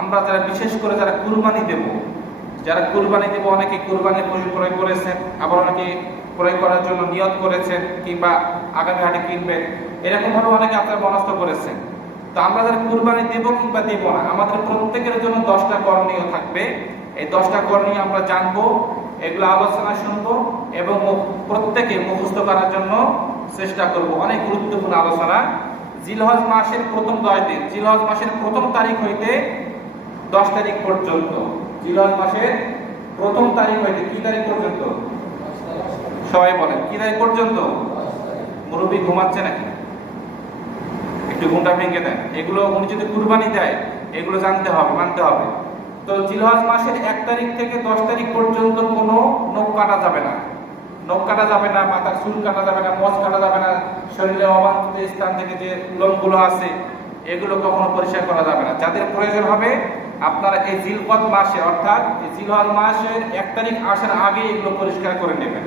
আমরা যারা বিশেষ করে যারা কুরবানি দেব, অনেকে কুরবানির পশু ক্রয় করেছেন, আবার অনেকে ক্রয় করার জন্য নিয়ত করেছেন কিংবা আগামী হাটে কিনবেন, এরকম ভাবে অনেকে আপনারা মনস্থ করেছেন। তো আমরা যারা কুরবানি দেব কিংবা দেব না, আমাদের প্রত্যেকের জন্য 10টা করণীয় থাকবে। এই 10টা করণীয় আমরা জানবো, এগুলো আলোচনা শুনবো এবং প্রত্যেকে মুখস্থ করার জন্য চেষ্টা করব। অনেক গুরুত্বপূর্ণ আলোচনা। জিলহজ মাসের প্রথম 10 দিন, জিলহজ মাসের প্রথম তারিখ হইতে 10 তারিখ পর্যন্ত, জিলহজ মাসের প্রথম তারিখ হইতে কি তারিখ পর্যন্ত? সবাই বলেন কি তারিখ পর্যন্ত? মুরব্বী ঘুমাচ্ছে নাকি? একটু ঘুমটা ভেঙে দেন। এগুলো উনি যদি কুরবানি দেয় এগুলো জানতে হবে, মানতে হবে। তো জিলহজ মাসের 1 তারিখ থেকে 10 তারিখ পর্যন্ত কোনো নখ কাটা যাবে না, মাথার চুল কাটা যাবে না, মোচ কাটা যাবে না, শরীরের অবাঞ্ছিত স্থান থেকে যে লোমগুলো আছে এগুলো কখনো পরিষ্কার করা যাবে না। যাদের প্রয়োজন হবে আপনারা এই জিলকদ মাসে অর্থাৎ এই জিলহজ মাসের 1 তারিখ আসার আগে এগুলো পরিষ্কার করে নেবেন।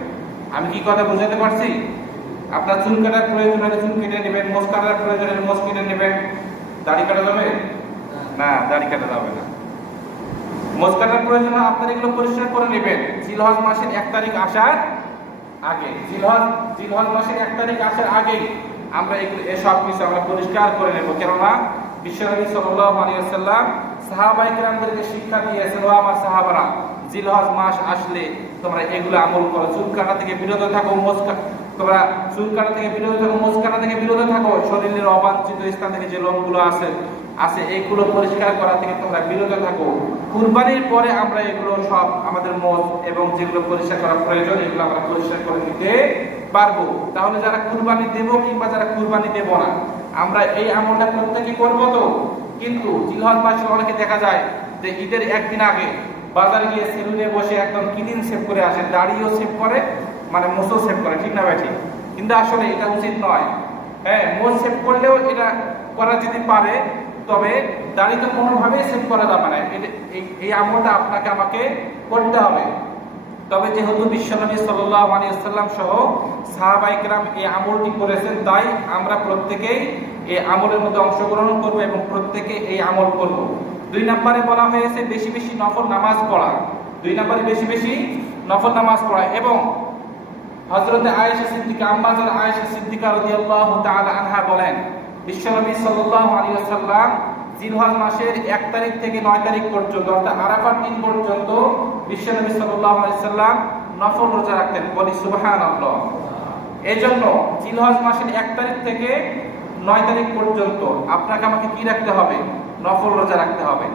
আমি কি কথা বুঝাতে পারছি? আপনার চুল কাটার প্রয়োজন হলে চুল কেটে নেবেন, মোচ কাটার প্রয়োজন হলে মোচ কেটে নেবেন। দাড়ি কাটা যাবে না? দাড়ি কাটা যাবে না। মোচ কাটার প্রয়োজন হলে আপনারা এগুলো পরিষ্কার করে নেবেন জিলহজ মাসের 1 তারিখ আসার আগে। জিলহজ মাসের 1 তারিখ আসার আগেই আমরা এগুলো এসব কিছু আমরা পরিষ্কার করে নেব। কেননা বিশ্বনবী সাল্লাল্লাহু আলাইহি ওয়াসাল্লাম সাহাবায়ে কেরামদেরকে শিক্ষা দিয়েছেন, ও আমার সাহাবারা, জিলহজ মাস আসলে তোমরা এগুলো আমল করো, চুল কাটা থেকে বিরত থাকো, মোচ কাটা থেকে বিরত থাকো, শরীরের অবাঞ্ছিত স্থান থেকে যে লোমগুলো আছে এইগুলো পরিষ্কার করা থেকে তোমরা বিরত থাকো। কুরবানির পরে আমরা এগুলো সব আমাদের মোচ এবং যেগুলো পরিষ্কার করা প্রয়োজন এগুলো আমরা পরিষ্কার করে নিতে পারবো। তাহলে যারা কুরবানি দেব কিংবা যারা কুরবানি দেব না, আমরা এই আমলটা প্রত্যেকে করবো। তো কিন্তু জিলহজ মাসে অনেকে দেখা যায় যে ঈদের একদিন আগে বাজারে গিয়ে সেলুনে বসে একদম ক্লিন শেভ করে আসে, দাড়িও শেভ করে, মানে মোচও শেভ করে, ঠিক না ভাই? ঠিক। কিন্তু আসলে এটা উচিত নয়। হ্যাঁ, মোচ শেভ করলেও এটা করা যেতে পারে, তবে দাড়ি তো কোনোভাবেই সেভ করা যাবে না। এই আমলটা আপনাকে আমাকে করতে হবে। তবে যেহেতু বিশ্বনবী সাল্লাল্লাহু আলাইহি ওয়াসাল্লাম সহ সাহাবায়ে কেরাম এই আমলটি করেছেন, তাই আমরা প্রত্যেকেই এই আমলের মধ্যে অংশগ্রহণ করব এবং প্রত্যেকে এই আমল করব। 2 নম্বরে বলা হয়েছে বেশি বেশি নফল নামাজ পড়া। 2 নম্বরে বেশি বেশি নফল নামাজ পড়া। এবং হযরত আয়েশা সিদ্দিকা, আম্মাজান আয়েশা সিদ্দিকা রাদিয়াল্লাহু তাআলা আনহা বলেন, বিশ্বনবী সাল্লাল্লাহু আলাইহি ওয়াসাল্লাম জিলহজ মাসের 1 তারিখ থেকে 9 তারিখ পর্যন্ত অর্থাৎ আরাফার দিন পর্যন্ত বিশ্বনবী সাল্লাল্লাহু আলাইহি ওয়াসাল্লাম নফল রোজা রাখতেন। বলি সুবহানাল্লাহ। এজন্য জিলহজ মাসের 1 তারিখ থেকে 9 তারিখ পর্যন্ত আপনাকে আমাকে কি রাখতে হবে? নফল রোজা রাখতে হবে।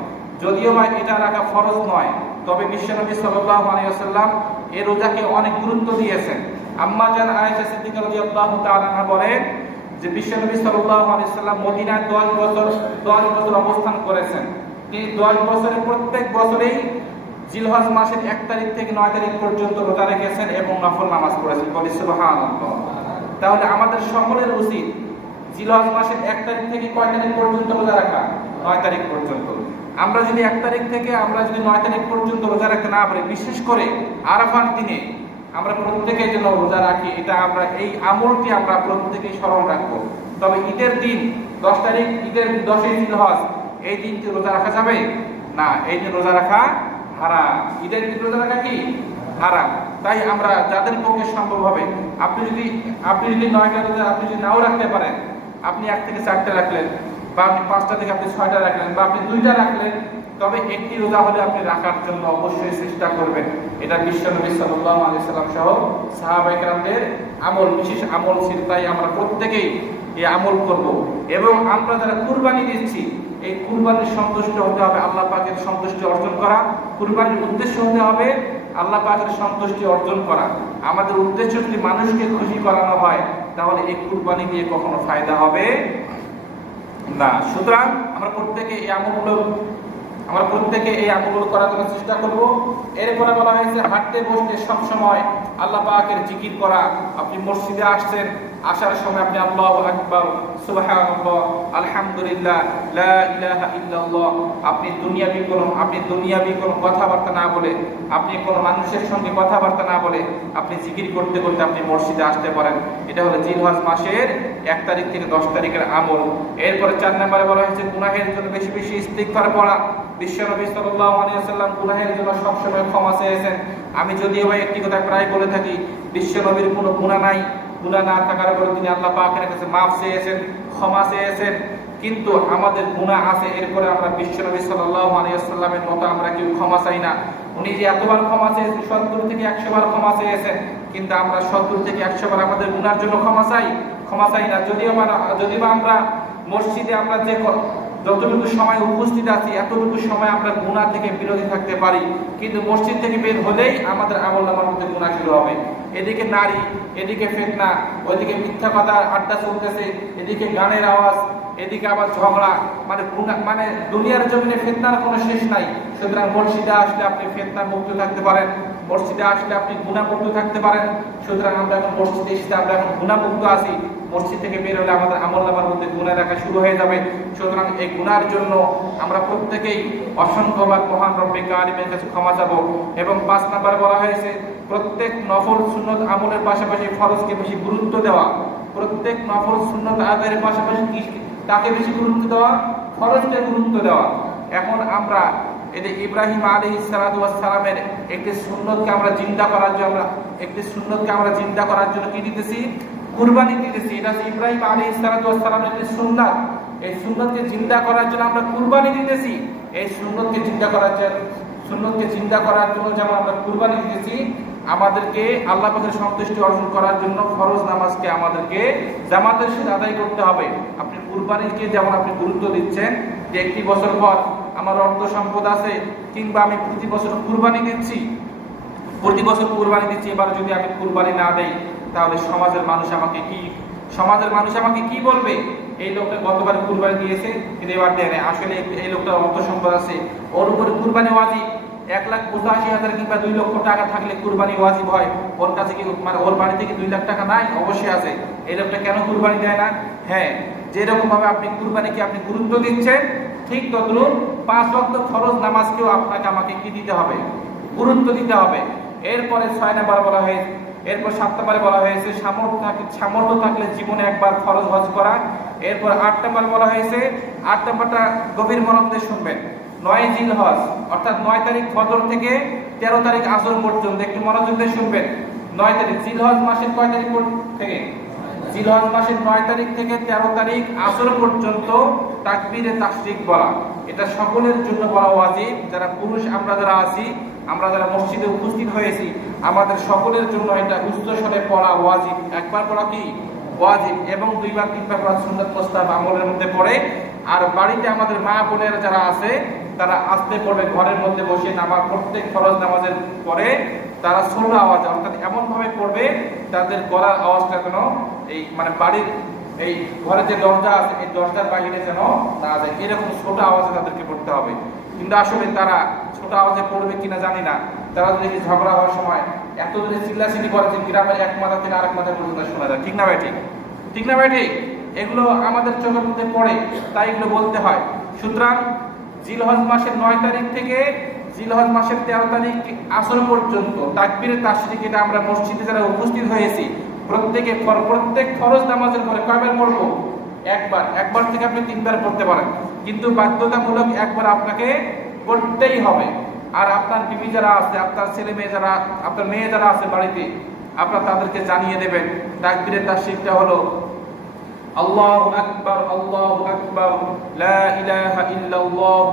যদিও বা এটা রাখা ফরজ নয়, তবে বিশ্বনবী সাল্লাল্লাহু আলাইহি ওয়াসাল্লাম এই রোজাকে অনেক গুরুত্ব দিয়েছেন। আম্মা জান আয়েশা সিদ্দিকা রাদিয়াল্লাহু তাআলা আনহা বলেন যে বিশ্বনবী সাল্লাল্লাহু আলাইহি ওয়াসাল্লাম মদিনায় 10 বছর অবস্থান করেছেন। তিনি 10 বছরে প্রত্যেক বছরেই জিলহজ মাসের 1 তারিখ থেকে 9 তারিখ পর্যন্ত রোজা রেখেছেন এবং নফল নামাজ পড়েছেন। বলি সুবহানাল্লাহ। তাহলে আমাদের সকলের উচিত জিলহজ মাসের 1 তারিখ থেকে কয় তারিখ পর্যন্ত রোজা রাখা? 9 তারিখ পর্যন্ত। আমরা যদি 1 তারিখ থেকে 9 তারিখ পর্যন্ত রোজা রাখতে না পারি, বিশেষ করে আরাফার দিনে আমরা প্রত্যেকের জন্য রোজা রাখি, এটা আমরা এই আমলটি আমরা প্রত্যেকেই স্মরণ রাখবো। তবে ঈদের দিন 10 তারিখ, ঈদের 10ই জিলহজ, এই দিনটি রোজা রাখা যাবে না। এই দিন রোজা রাখা হারাম। ঈদের দিন রোজা রাখা কি হারাম। তাই আমরা যাদের পক্ষে সম্ভব হবে, আপনি যদি 9টা রোজা আপনি যদি নাও রাখতে পারেন, আপনি 1 থেকে 4টা রাখলেন, বা আপনি 5টা থেকে আপনি 6টা রাখলেন, বা আপনি 2টা রাখলেন, তবে একটি রোজা হলে আপনি রাখার জন্য অবশ্যই চেষ্টা করবেন। এটা বিশ্বনবী সাল্লাল্লাহু আলাইহি ওয়াসাল্লাম সহ সাহাবায়ে কেরামদের আমল, বিশেষ আমল ছিল। তাই আমরা প্রত্যেকেই এই আমল করব। এবং আমরা যারা কুরবানি দিচ্ছি, এই কুরবানির সন্তুষ্ট হতে হবে আল্লাহ পাকের সন্তুষ্টি অর্জন করা। কুরবানির উদ্দেশ্য হতে হবে আল্লাহ পাকের সন্তুষ্টি অর্জন করা। আমাদের উদ্দেশ্য যদি মানুষকে খুশি করানো হয়, তাহলে এই কুরবানি দিয়ে কখনো ফায়দা হবে না। সুতরাং আমরা প্রত্যেকে এই আমলগুলো করার জন্য চেষ্টা করব। এরপরে বলা হয়েছে হাঁটতে বসতে সবসময় আল্লাহ পাকের জিকির করা। আপনি মসজিদে আসছেন, আসার সময় আপনি আল্লাহু আকবার, সুবহানাল্লাহ, আলহামদুলিল্লাহ, লা ইলাহা ইল্লাল্লাহ, আপনি দুনিয়াবি কোনো কথাবার্তা না বলে, আপনি কোনো মানুষের সঙ্গে কথাবার্তা না বলে আপনি জিকির করতে করতে আপনি মসজিদে আসতে পারেন। এটা হলো জিলহজ মাসের 1 তারিখ থেকে 10 তারিখের আমল। এরপরে 4 নম্বরে বলা হয়েছে গুনাহের জন্য বেশি বেশি ইস্তিগফার পড়া। বিশ্বনবী সাল্লাল্লাহু আলাইহি ওয়াসাল্লাম গুনাহের জন্য সবসময় ক্ষমা চেয়েছেন। আমি যদিও ভাই একটি কথা প্রায় বলে থাকি, বিশ্বনবীর কোনো গুনাহ নাই, গুনাহ না থাকার পরে তিনি আল্লাহ পাকের কাছে মাফ চেয়েছেন, ক্ষমা চেয়েছেন, কিন্তু আমাদের গুনাহ আছে। এরপরে আমরা বিশ্বনবী সাল্লাল্লাহু আলাইহি ওয়াসাল্লামের মতো আমরা কেউ ক্ষমা চাই না। উনি যে এতবার ক্ষমা চেয়েছেন, 70 থেকে 100 বার ক্ষমা চেয়েছেন, কিন্তু আমরা 70 থেকে 100 বার আমাদের গুনার জন্য ক্ষমা চাই না। যদিও আমরা মসজিদে আমরা যতটুকু সময় উপস্থিত আছি এতটুকু সময় আমরা গুনাহ থেকে বিরত থাকতে পারি, কিন্তু মসজিদ থেকে বের হলেই আমাদের আমলনামার মধ্যে গুনাহ শুরু হবে। এদিকে নারী, এদিকে ফিতনা, ওইদিকে মিথ্যা কথা আড্ডা চলতেছে, এদিকে গানের আওয়াজ, এদিকে আবার ঝগড়া, মানে দুনিয়ার জমিনে ফিতনার কোনো শেষ নাই। সুতরাং মসজিদে আসলে আপনি ফিতনা মুক্ত থাকতে পারেন, মসজিদে আসলে আপনি গুনাহ মুক্ত থাকতে পারেন। সুতরাং আমরা এখন মসজিদে এসে আমরা এখন গুনাহ মুক্ত আছি, মসজিদ থেকে বের হলে আমাদের আমলনামার মধ্যে গুনাহ রাখা শুরু হয়ে যাবে। সুতরাং এই গুনার জন্য আমরা প্রত্যেকেই অসংখ্যবার মহান রব্বে কারিমের কাছে ক্ষমা চাবো। এবং 5 নম্বরে বলা হয়েছে প্রত্যেক নফল সুন্নত আমলের পাশাপাশি ফরজকে বেশি গুরুত্ব দেওয়া। প্রত্যেক নফল সুন্নত আদায়ের পাশাপাশি তাকে বেশি গুরুত্ব দেওয়া, ফরজকে গুরুত্ব দেওয়া। এখন আমরা এতে ইব্রাহিম আলাইহিস সালামের একটি সুন্নতকে আমরা জিন্দা করার জন্য কি দিতেছি? কুরবানি দিতেছি। এটা হচ্ছে ইব্রাহিম আলাইহিস সালামের একটি সুন্নাত। এই সুন্নতকে জিন্দা করার জন্য আমরা কুরবানি দিতেছি। এই সুন্নতকে জিন্দা করার জন্য যেমন আমরা কুরবানি দিতেছি, আমাদেরকে আল্লাহ পাকের সন্তুষ্টি অর্জন করার জন্য ফরজ নামাজকে আমাদেরকে জামাতের সাথে আদায় করতে হবে। আপনি কুরবানিকে যেমন আপনি গুরুত্ব দিচ্ছেন যে একটি বছর পর আমার অর্থ সম্পদ আছে, কিংবা আমি প্রতি বছর কুরবানি দিচ্ছি, এবার যদি আমি কুরবানি না দেই তাহলে সমাজের মানুষ আমাকে কি বলবে? এই লোকটা গতবার কুরবানি দিয়েছে কিন্তু এবার দেয় না, আসলে এই লোকটার অর্থ সম্পদ আছে, ওর উপরে কুরবানি ওয়াজিব। 1,85,000 কিংবা 2 লক্ষ টাকা থাকলে কুরবানি ওয়াজিব হয়। ওর কাছে কি মানে ওর বাড়িতে কি 2 লাখ টাকা নাই? অবশ্যই আছে। এই লোকটা কেন কুরবানি দেয় না? হ্যাঁ, যেরকম ভাবে আপনি কুরবানিকে আপনি গুরুত্ব দিচ্ছেন, ঠিক তদ্রুপ 5 ওয়াক্ত ফরজ নামাজকেও আপনাকে আমাকে কি দিতে হবে? গুরুত্ব দিতে হবে। এরপরে 6 নম্বর বলা হয়েছে, এরপর 7 নম্বরে বলা হয়েছে সামর্থ্য থাকলে জীবনে একবার ফরজ হজ করা। এরপর 8 নম্বর বলা হয়েছে, 8 নম্বরটা গভীর মনোযোগ দিয়ে শুনবেন, 9 জিলহজ অর্থাৎ 9 তারিখ ফজর থেকে 13 তারিখ আসর পর্যন্ত একটু মনোযোগ দিয়ে শুনবেন। 9 তারিখ জিলহজ মাসের কয় তারিখ থেকে? জিলহজ মাসের 9 তারিখ থেকে 13 তারিখ আসর পর্যন্ত তাকবীরে তাশরিক বলা, এটা সকলের জন্য বলা ওয়াজিব। যারা পুরুষ আমরা যারা আছি, আমরা যারা মসজিদে উপস্থিত হয়েছি, আমাদের সকলের জন্য এটা উচ্চ স্বরে পড়া ওয়াজিব। একবার পড়া কি ওয়াজিব, এবং 2 বার 3 বার পড়া সুন্নাত মুস্তাহাব আমলের মধ্যে পড়ে। আর বাড়িতে আমাদের মা বোনেরা যারা আছে তারা আস্তে পড়বে, ঘরের মধ্যে বসে নামাজ, প্রত্যেক ফরজ নামাজের পরে তারা ছোট আওয়াজে অর্থাৎ এমন ভাবে পড়বে তাদের গলার আওয়াজটা যেন এই মানে বাড়ির এই ঘরের যে দরজা আছে এই দরজার বাইরে যেন না যায়, এরকম ছোট আওয়াজে তাদেরকে পড়তে হবে। কিন্তু আসলে তারা ছোট আওয়াজে পড়বে কিনা জানি না, তারা যদি ঝগড়া হওয়ার সময় এত যদি চিল্লাচিল্লি করে যে গ্রামের এক মাথা থেকে আরেক মাথা পর্যন্ত শোনা যায়। ঠিক না ভাই? ঠিক এগুলো আমাদের চোখের মধ্যে পড়ে, তাই এগুলো বলতে হয়। সুতরাং জিলহজ মাসের 9 তারিখ থেকে জিলহজ মাসের 13 তারিখ আসর পর্যন্ত তাকবীরে তাশরিক, এটা আমরা মসজিদে যারা উপস্থিত হয়েছি প্রত্যেক ফরজ নামাজের পরে কয়বার পড়বো? একবার থেকে আপনি 3 বার পড়তে পারেন, কিন্তু বাধ্যতামূলক একবার আপনাকে পড়তেই হবে। আর আপনার বিবি যারা আছে, আপনার ছেলে মেয়ে যারা, আপনার মেয়ে যারা আছে বাড়িতে, আপনারা তাদেরকে জানিয়ে দেবেন তাকবীরে তাশরিকটা হলো আল্লাহু আকবার, লা ইলাহা ইল্লাল্লাহ,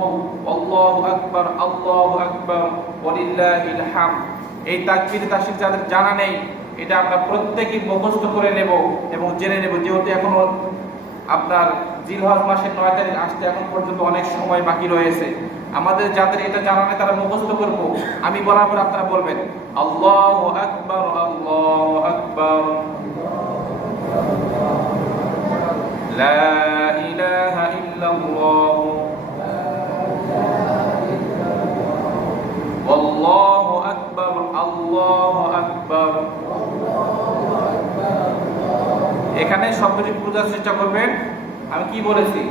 আল্লাহু আকবার, ওয়ালিল্লাহিল হামদ। এই তাকবীরে তাশরিক যাদের জানা নেই, এটা আমরা প্রত্যেকেই মুখস্থ করে নেব এবং জেনে নেব, যেহেতু এখনো আপনার জিলহজ মাসের 9 তারিখ আসতে এখন পর্যন্ত অনেক সময় বাকি রয়েছে। আমাদের যাদের এটা জানা নেই তারা মুখস্থ করব, আমি বলার পর আপনারা বলবেন আল্লাহু আকবার, লা ইলাহা ইল্লাল্লাহ, আল্লাহু আকবার। এখানে শব্দটি বোঝার চেষ্টা করবেন। আমি কি বলেছি?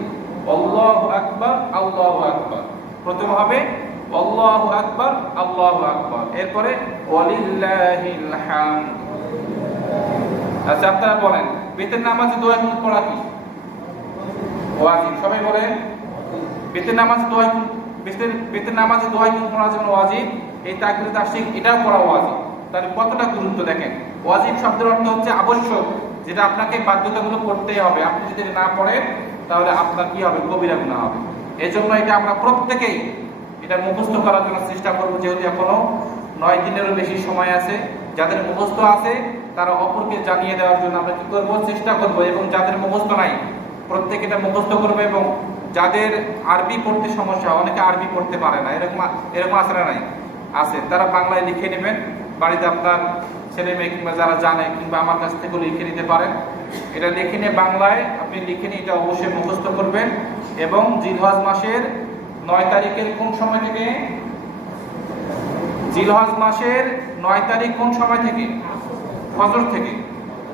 আল্লাহু আকবার, আল্লাহু আকবার। প্রথম হবে আল্লাহু আকবার, আল্লাহু আকবার, এরপরে ওয়ালিল্লাহিল হামদ। আচ্ছা, আপনারা বলেন বেতের নামাজে দোয়া কুনুত পড়া কি ওয়াজিব? সবাই বলেন বেতের নামাজে দোয়া কুনুত, বেতের নামাজে দোয়া কুনুত পড়া যেমন ওয়াজিব, এই তাকবীরাতুত তাহসিন এটাও পড়া ওয়াজিব। তাহলে কতটা গুরুত্ব দেখেন। ওয়াজিব শব্দের অর্থ হচ্ছে আবশ্যক, যেটা আপনাকে বাধ্যতামূলক করতেই হবে। আপনি যদি না পড়েন তাহলে আপনার কি হবে? কবিরা গুনাহ হবে। এজন্য এটা আমরা প্রত্যেকেই এটা মুখস্থ করার জন্য চেষ্টা করব, যেহেতু এখনো 9 দিনেরও বেশি সময় আছে। যাদের মুখস্থ আছে তারা অপরকে জানিয়ে দেওয়ার জন্য আমরা কি করব? চেষ্টা করব। এবং যাদের মুখস্থ নাই প্রত্যেকে এটা মুখস্থ করবে। এবং যাদের আরবি পড়তে সমস্যা, অনেকে আরবি পড়তে পারে না, এরকম আছে না? নাই আছে, তারা বাংলায় লিখে নেবেন। বাড়িতে আপনার ছেলে মেয়ে কিংবা যারা জানে কিংবা আমার কাছ থেকে লিখে নিতে পারেন। এটা লিখে নিয়ে বাংলায় আপনি লিখে নিয়ে এটা অবশ্যই মুখস্থ করবেন। এবং জিলহজ মাসের 9 তারিখের কোন সময় থেকে? জিলহজ মাসের 9 তারিখ কোন সময় থেকে? ফজর থেকে।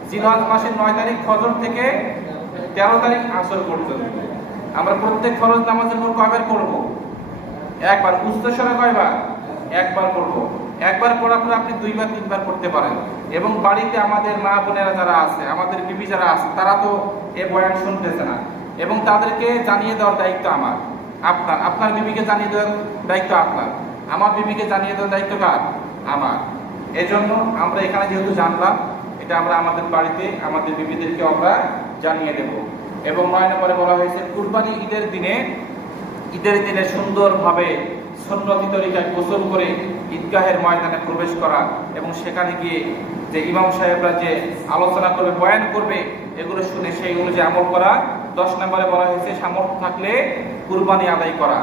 জিলহজ মাসের 9 তারিখ ফজর থেকে 13 তারিখ আসর পর্যন্ত আমরা প্রত্যেক ফরজ নামাজের পর কয়বার করব? একবার। উস্তাসরে কয়বার? একবার করব। একবার পড়ার পর আপনি 2 বার 3 বার করতে পারেন। এবং বাড়িতে আমাদের মা বোনেরা যারা আছে, আমাদের বিবি যারা আছে, তারা তো এই বয়ান শুনতেছে না, এবং তাদেরকে জানিয়ে দেওয়ার দায়িত্ব আমার। আপনার বিবিকে জানিয়ে দেওয়ার দায়িত্ব আপনার। আমার বিবিকে জানিয়ে দেওয়ার দায়িত্ব কার? আমার। এজন্য আমরা এখানে যেহেতু জানলাম, এটা আমরা আমাদের বাড়িতে আমাদের বিবিদেরকে আমরা জানিয়ে দেব। এবং 9 নম্বরে বলা হয়েছে কুরবানি ঈদের দিনে সুন্দরভাবে সুন্নতি তরিকায় গোসল করে ঈদগাহের ময়দানে প্রবেশ করা এবং সেখানে গিয়ে যে ইমাম সাহেবরা যে আলোচনা করবে, বয়ান করবে, এগুলো শুনে সেই অনুযায়ী আমল করা। 10 নম্বরে বলা হয়েছে সামর্থ্য থাকলে কুরবানি আদায় করা।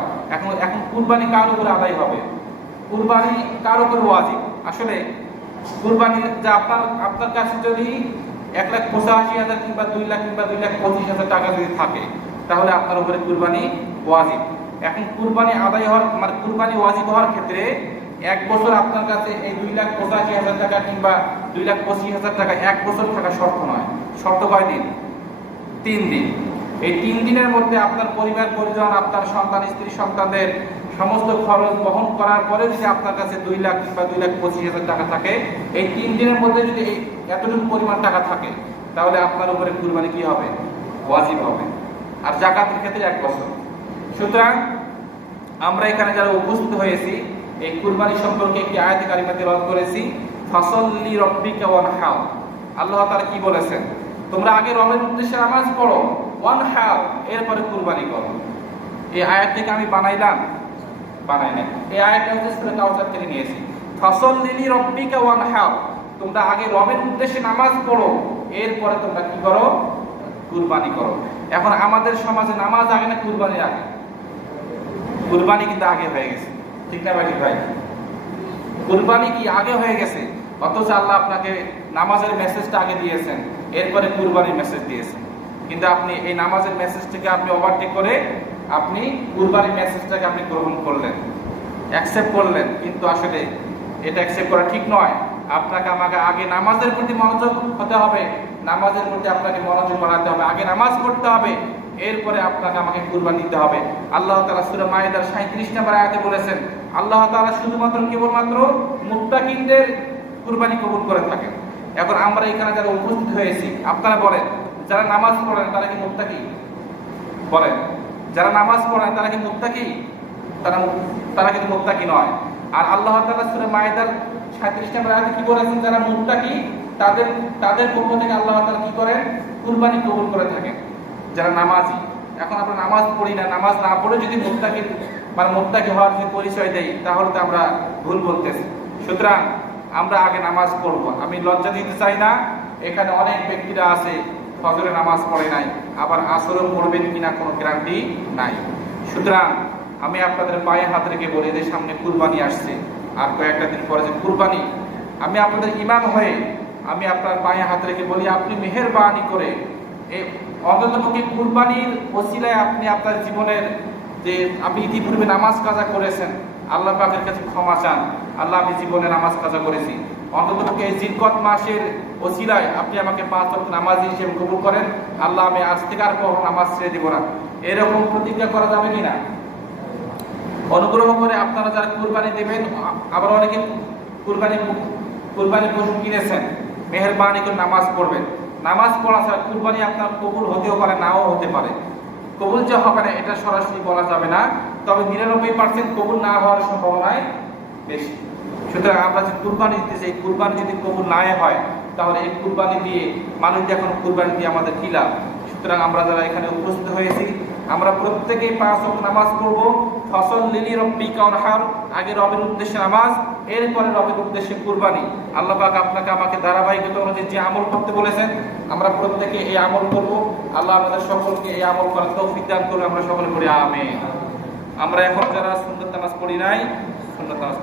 এখন কুরবানি কার উপরে আদায় হবে? কুরবানি কার উপরে ওয়াজিব? আসলে কুরবানি যা আপনার কাছে যদি 1,85,000 কিংবা 2 লাখ কিংবা 2,25,000 টাকা যদি থাকে, তাহলে আপনার উপরে কুরবানি ওয়াজিব। এখন কুরবানি আদায় হওয়ার মানে কুরবানি ওয়াজিব হওয়ার ক্ষেত্রে 1 বছর আপনার কাছে এই 2,85,000 টাকা কিংবা 2,25,000 টাকা 1 বছর থাকা শর্ত নয়। শর্ত কয় দিন? 3 দিন। এই 3 দিনের মধ্যে আপনার পরিবার পরিজন, আপনার সন্তান স্ত্রী সন্তানদের সমস্ত খরচ বহন করার পরে যদি আপনার কাছে 2 লাখ কিংবা 2,25,000 টাকা থাকে, এই 3 দিনের মধ্যে যদি এতটুকু পরিমাণ টাকা থাকে, তাহলে আপনার উপরে কুরবানি কি হবে? ওয়াজিব হবে। আর যাকাতের ক্ষেত্রে 1 বছর। সুতরাং আমরা এখানে যারা উপস্থিত হয়েছি, এই কুরবানি সম্পর্কে একটি আয়াতে কারিমা তেলাওয়াত করেছি, ফাসাল্লি রাব্বিকা ওয়ানহার। আল্লাহ তাআলা কি বলেছেন? তোমরা আগে রবের উদ্দেশ্যে নামাজ পড়ো, ওয়ানহার, এরপরে কুরবানি করো। এই আয়াতটিকে আমি বানাই না। এই আয়াতটা হচ্ছে সূরা কাউসার থেকে নিয়েছি। ফাসাল্লি রাব্বিকা ওয়ানহার, তোমরা আগে রবের উদ্দেশ্যে নামাজ পড়ো, এরপরে তোমরা কি করো? কুরবানি করো। এখন আমাদের সমাজে নামাজ আগে না কুরবানি আগে? কুরবানি কিন্তু আগে হয়ে গেছে, ঠিক না ভাই? কুরবানি কি আগে হয়ে গেছে, অথচ আল্লাহ আপনাকে নামাজের মেসেজটা আগে দিয়েছেন, এরপরে কুরবানির মেসেজ দিয়েছেন। কিন্তু আপনি এই নামাজের মেসেজটাকে আপনি ওভারটেক করে আপনি কুরবানির মেসেজটাকে আপনি গ্রহণ করলেন, অ্যাকসেপ্ট করলেন। কিন্তু আসলে এটা অ্যাকসেপ্ট করা ঠিক নয়। আপনাকে আমাকে আগে নামাজের প্রতি মনোযোগ হতে হবে, নামাজের প্রতি আপনাকে মনোযোগ বাড়াতে হবে, আগে নামাজ পড়তে হবে, এরপরে আপনাকে আমাকে কুরবানি দিতে হবে। আল্লাহ তাআলা সূরা মাইদার 37 নম্বর আয়াতে বলেছেন, আল্লাহ তাআলা শুধুমাত্র কেবলমাত্র মুত্তাকিনদের কুরবানি কবুল করে থাকেন। এখন আমরা এখানে যারা উপস্থিত হয়েছি, আপনারা বলেন, যারা নামাজ পড়েন তারা কি মুত্তাকি? বলেন, যারা নামাজ পড়েন তারা কি মুত্তাকি? তারা কিন্তু মুত্তাকি নয়। আর আল্লাহ তাআলা সূরা মাইদার 37 নম্বর আয়াতে কি বলেছেন? যারা মুত্তাকি তাদের পক্ষ থেকে আল্লাহ তাআলা কি করেন? কুরবানি কবুল করে থাকেন, যারা নামাজি। এখন আমরা নামাজ পড়ি না, নামাজ না পড়ে যদি মুত্তাকি হওয়ার যে পরিচয় দেই, তাহলে তো আমরা ভুল বলতেছি। সুতরাং আমরা আগে নামাজ পড়ব। আমি লজ্জা দিতে চাই না, এখানে অনেক ব্যক্তিরা আছে ফজরে নামাজ পড়ে নাই, আবার আসরও পড়বেন কিনা কোনো গ্যারান্টি নাই। সুতরাং আমি আপনাদের পায়ে হাত রেখে বলি, এদের সামনে কুরবানি আসছে, আর কয়েকটা দিন পরে যে কুরবানি, আমি আপনাদের ইমাম হয়ে আমি আপনার পায়ে হাত রেখে বলি, আপনি মেহেরবানি করে এই অন্ততপক্ষে কুরবানির ওসিলায় আপনি আপনার জীবনের যে আপনি ইতিপূর্বে নামাজ কাজা করেছেন, আল্লাহ পাকের কাছে ক্ষমা চান। আল্লাহ, আমি জীবনে নামাজ কাজা করেছি, অন্ততপক্ষে এই জিলকত মাসের ওসিলায় আপনি আমাকে 5 ওয়াক্ত নামাজ হিসেবে কবুল করেন। আল্লাহ, আমি আজ থেকে আর কখনো নামাজ ছেড়ে দিব না, এরকম প্রতিজ্ঞা করা যাবে কিনা? অনুগ্রহ করে আপনারা যারা কুরবানি দেবেন, আবার অনেকে কুরবানি পশু কিনেছেন, মেহেরবানি করে নামাজ পড়বেন। নামাজ পড়া ছাড়া কুরবানি আপনার কবুল হতেও পারে, নাও হতে পারে। কবুল যে হবে না এটা সরাসরি বলা যাবে না, তবে 99% কবুল না হওয়ার সম্ভাবনাই বেশি। সুতরাং আমরা যে কুরবানি দিতে চাই, কুরবানি যদি কবুল না হয় তাহলে এই কুরবানি দিয়ে মানুষ এখন কুরবানি দিয়ে আমাদের কি লাভ? সুতরাং আমরা যারা এখানে উপস্থিত হয়েছি, আমরা প্রত্যেকেই 5 ওয়াক্ত নামাজ পড়ব। ফসল লিলি রব্বিকা ওয়ানহার, আগে রবের উদ্দেশ্যে নামাজ, এরপরে রবের উদ্দেশ্যে কুরবানি। আল্লাহ পাক আপনাকে আমাকে ধারাবাহিকতা অনুযায়ী যে আমল করতে বলেছেন আমরা প্রত্যেকে এই আমল করব। আল্লাহ আমাদের সকলকে এই আমল করার তৌফিক দান করুন, আমরা সকলে পড়ি আমিন। আমরা এখন যারা সুন্নাত নামাজ পড়ি নাই, সুন্নাত নামাজ